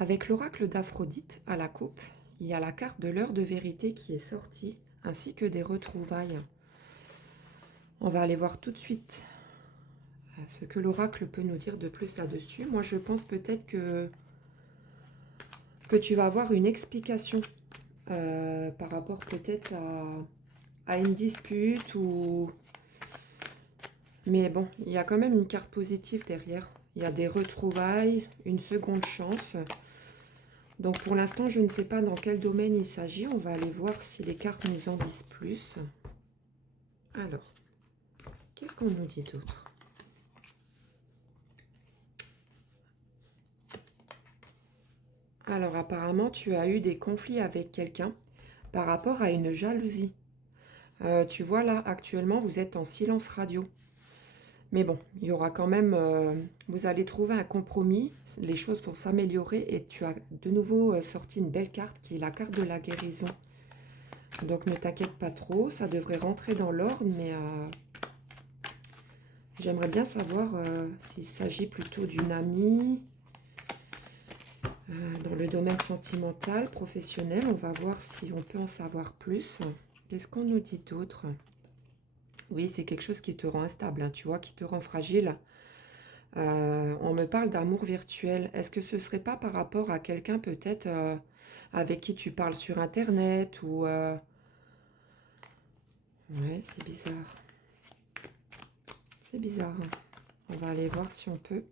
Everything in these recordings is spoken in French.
Avec l'oracle d'Aphrodite à la coupe, il y a la carte de l'heure de vérité qui est sortie, ainsi que des retrouvailles. On va aller voir tout de suite ce que l'oracle peut nous dire de plus là-dessus. Moi, je pense peut-être que tu vas avoir une explication par rapport peut-être à une dispute ou... Mais bon, il y a quand même une carte positive derrière. Il y a des retrouvailles, une seconde chance. Donc pour l'instant, je ne sais pas dans quel domaine il s'agit. On va aller voir si les cartes nous en disent plus. Alors, qu'est-ce qu'on nous dit d'autre? Alors apparemment, tu as eu des conflits avec quelqu'un par rapport à une jalousie. Tu vois là, actuellement, vous êtes en silence radio. Mais bon, il y aura quand même... vous allez trouver un compromis. Les choses vont s'améliorer et tu as de nouveau sorti une belle carte qui est la carte de la guérison. Donc ne t'inquiète pas trop, ça devrait rentrer dans l'ordre, mais j'aimerais bien savoir s'il s'agit plutôt d'une amie dans le domaine sentimental, professionnel. On va voir si on peut en savoir plus. Qu'est-ce qu'on nous dit d'autre? Oui, c'est quelque chose qui te rend instable, hein, tu vois, qui te rend fragile. On me parle d'amour virtuel. Est-ce que ce serait pas par rapport à quelqu'un peut-être avec qui tu parles sur Internet ou... Ouais, c'est bizarre. C'est bizarre. On va aller voir si on peut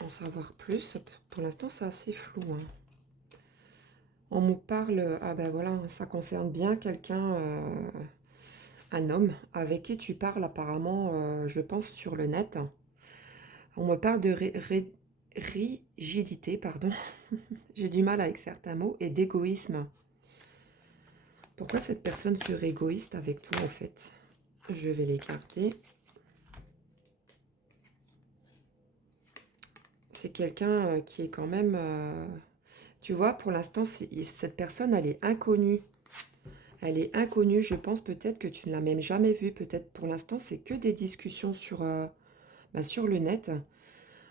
en savoir plus. Pour l'instant, c'est assez flou. Hein. On me parle... Ah ben voilà, ça concerne bien quelqu'un, un homme, avec qui tu parles apparemment, je pense, sur le net. On me parle de rigidité, pardon. J'ai du mal avec certains mots, et d'égoïsme. Pourquoi cette personne serait égoïste avec toi, en fait? Je vais l'écarter. C'est quelqu'un qui est quand même... tu vois, pour l'instant, cette personne, elle est inconnue. Elle est inconnue, je pense peut-être que tu ne l'as même jamais vue. Peut-être pour l'instant, c'est que des discussions sur le net.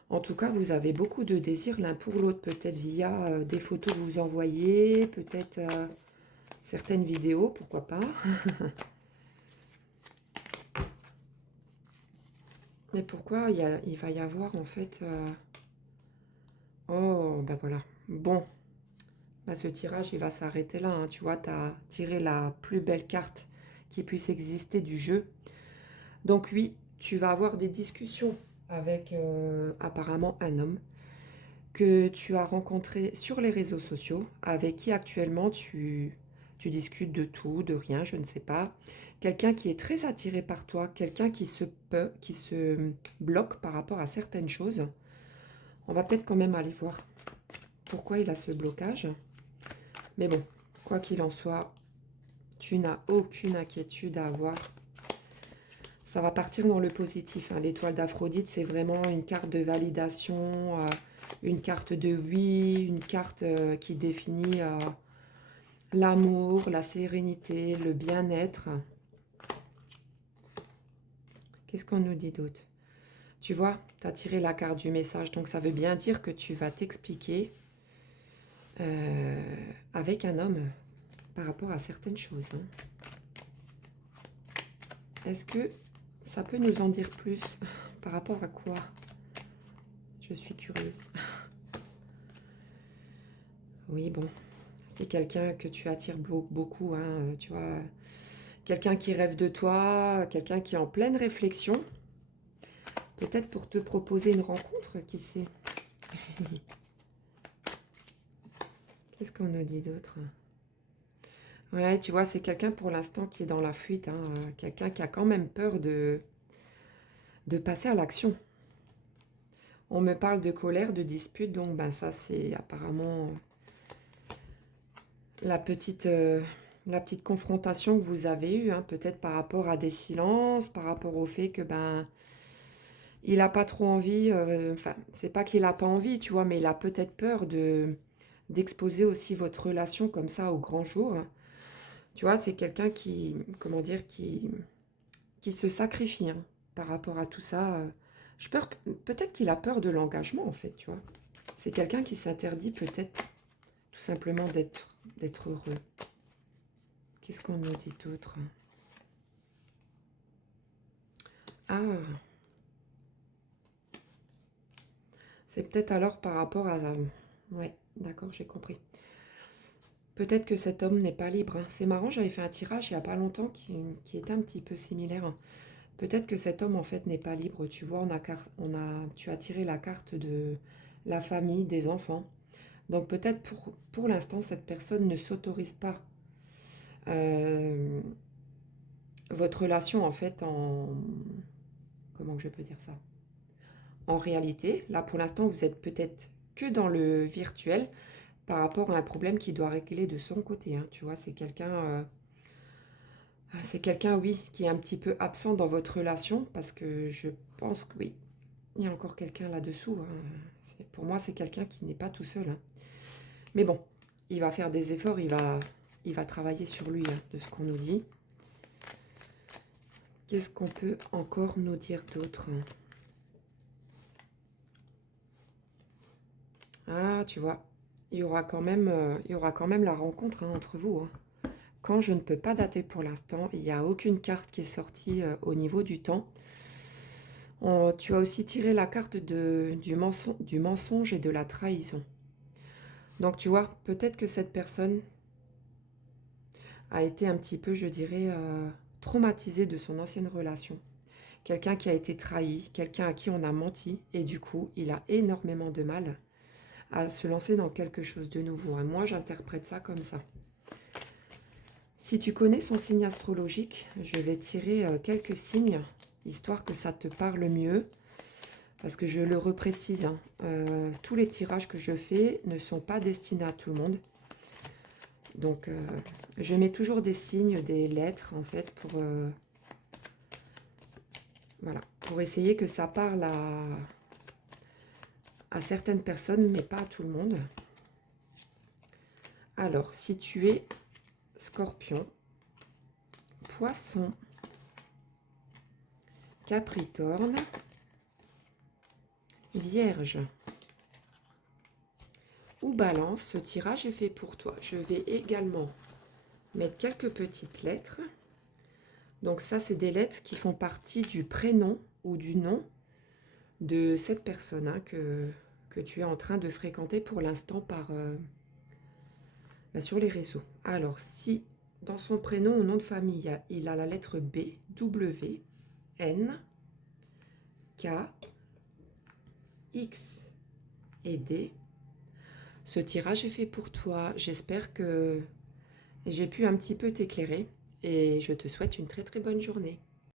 En tout cas, vous avez beaucoup de désirs l'un pour l'autre. Peut-être via des photos que vous envoyez, peut-être certaines vidéos, pourquoi pas. Mais pourquoi il va y avoir en fait... Oh, ben voilà. Bon, bah, ce tirage, il va s'arrêter là. Hein. Tu vois, tu as tiré la plus belle carte qui puisse exister du jeu. Donc oui, tu vas avoir des discussions avec apparemment un homme que tu as rencontré sur les réseaux sociaux, avec qui actuellement tu discutes de tout, de rien, je ne sais pas. Quelqu'un qui est très attiré par toi, quelqu'un qui se bloque par rapport à certaines choses. On va peut-être quand même aller voir pourquoi il a ce blocage. Mais bon, quoi qu'il en soit, tu n'as aucune inquiétude à avoir. Ça va partir dans le positif. Hein. L'étoile d'Aphrodite, c'est vraiment une carte de validation, une carte de oui, une carte qui définit l'amour, la sérénité, le bien-être. Qu'est-ce qu'on nous dit d'autre? Tu vois, tu as tiré la carte du message, donc ça veut bien dire que tu vas t'expliquer avec un homme par rapport à certaines choses. Hein. Est-ce que ça peut nous en dire plus par rapport à quoi? Je suis curieuse. Oui, bon, c'est quelqu'un que tu attires beaucoup, hein, tu vois. Quelqu'un qui rêve de toi, quelqu'un qui est en pleine réflexion. Peut-être pour te proposer une rencontre, qui sait. Qu'est-ce qu'on nous dit d'autre? Ouais, tu vois, c'est quelqu'un pour l'instant qui est dans la fuite. Hein, quelqu'un qui a quand même peur de passer à l'action. On me parle de colère, de dispute, donc ben ça c'est apparemment la petite confrontation que vous avez eue, hein, peut-être par rapport à des silences, par rapport au fait que ben il n'a pas trop envie, enfin c'est pas qu'il n'a pas envie, tu vois, mais il a peut-être peur d'exposer aussi votre relation comme ça au grand jour. Tu vois, c'est quelqu'un qui, comment dire, qui se sacrifie par rapport à tout ça. Peut-être qu'il a peur de l'engagement, en fait, tu vois. C'est quelqu'un qui s'interdit peut-être tout simplement d'être heureux. Qu'est-ce qu'on nous dit d'autre? Ah, c'est peut-être alors par rapport à... Ouais, d'accord, j'ai compris. Peut-être que cet homme n'est pas libre, hein. C'est marrant, j'avais fait un tirage il n'y a pas longtemps qui était un petit peu similaire, hein. Peut-être que cet homme, en fait, n'est pas libre. Tu vois, tu as tiré la carte de la famille, des enfants. Donc peut-être pour l'instant, cette personne ne s'autorise pas euh, votre relation, en fait, en... Comment que je peux dire ça? En réalité, là, pour l'instant, vous êtes peut-être que dans le virtuel par rapport à un problème qu'il doit régler de son côté, hein. Tu vois, c'est quelqu'un, oui, qui est un petit peu absent dans votre relation parce que je pense que oui, il y a encore quelqu'un là-dessous, hein. Pour moi, c'est quelqu'un qui n'est pas tout seul, hein. Mais bon, il va faire des efforts, il va travailler sur lui, hein, de ce qu'on nous dit. Qu'est-ce qu'on peut encore nous dire d'autre? Ah, tu vois, il y aura quand même la rencontre, hein, entre vous, hein. Quand je ne peux pas dater pour l'instant, il n'y a aucune carte qui est sortie au niveau du temps. Tu as aussi tiré la carte du mensonge et de la trahison. Donc tu vois, peut-être que cette personne a été un petit peu, je dirais, traumatisée de son ancienne relation. Quelqu'un qui a été trahi, quelqu'un à qui on a menti, et du coup, il a énormément de mal à se lancer dans quelque chose de nouveau, hein. Moi, j'interprète ça comme ça. Si tu connais son signe astrologique, je vais tirer quelques signes, histoire que ça te parle mieux. Parce que je le reprécise, hein, tous les tirages que je fais ne sont pas destinés à tout le monde. Donc, je mets toujours des signes, des lettres, en fait, voilà, pour essayer que ça parle à certaines personnes, mais pas à tout le monde. Alors, si tu es Scorpion, Poisson, Capricorne, Vierge ou Balance, ce tirage est fait pour toi. Je vais également mettre quelques petites lettres. Donc ça, c'est des lettres qui font partie du prénom ou du nom de cette personne, hein, que tu es en train de fréquenter pour l'instant sur les réseaux. Alors, si dans son prénom ou nom de famille, il a la lettre B, W, N, K, X et D, ce tirage est fait pour toi. J'espère que j'ai pu un petit peu t'éclairer et je te souhaite une très très bonne journée.